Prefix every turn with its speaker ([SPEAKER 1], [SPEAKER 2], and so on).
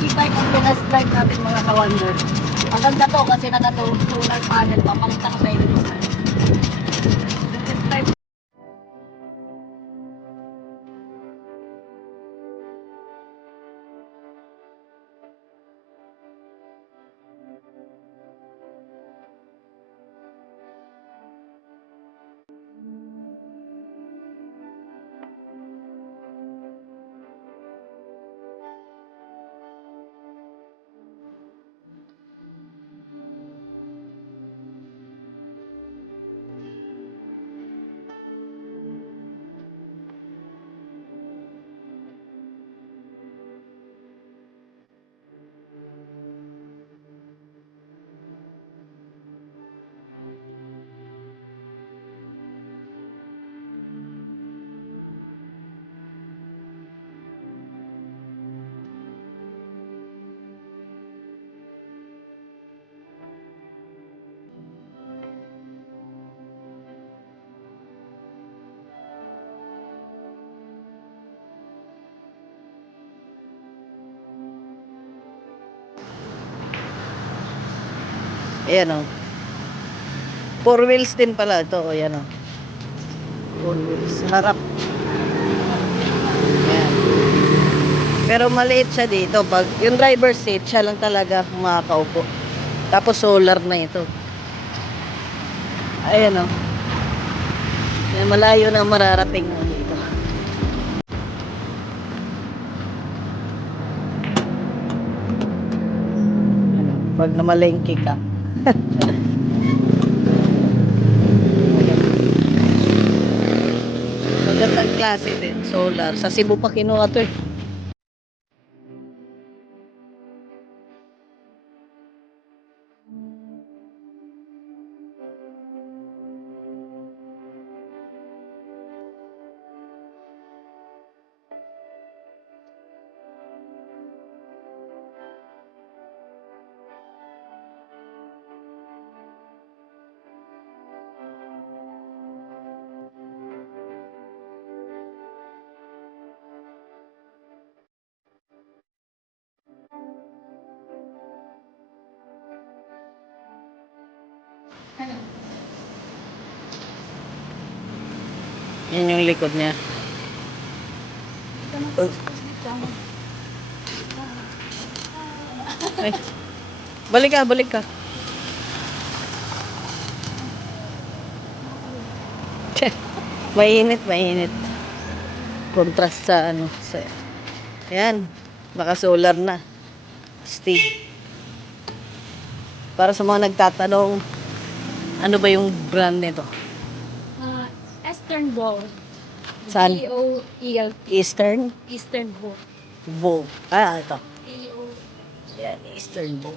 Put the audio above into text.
[SPEAKER 1] E-bike ang pinast drive natin mga ka-wonder. Ang ganda to kasi naka-solar panel pa. Makita ko sa inyo.
[SPEAKER 2] Ayan o. Four wheels din pala ito. O, Ayan o. Four wheels. Harap. Ayan. Pero maliit siya dito. Pag yung driver seat, siya lang talaga makakaupo. Tapos solar na ito. Ayan o. Ayan, malayo na mararating mo dito. Pag namalengke ka. Magandang klase din, solar. Sa Cebu pa kinuha to eh. Yan yung likod niya. Ay. Balik ka, balik ka. mainit, mainit. Contrast sa ano. Sa, yan. Baka solar na. Steve. Para sa mga nagtatanong, ano ba yung brand nito?
[SPEAKER 1] uh, Eastern Bowl.
[SPEAKER 2] Saan?
[SPEAKER 1] E-O-E-L.
[SPEAKER 2] Eastern
[SPEAKER 1] Eastern Bowl.
[SPEAKER 2] Bowl. Ah, ito.
[SPEAKER 1] E-O.
[SPEAKER 2] Yan, Eastern Bowl.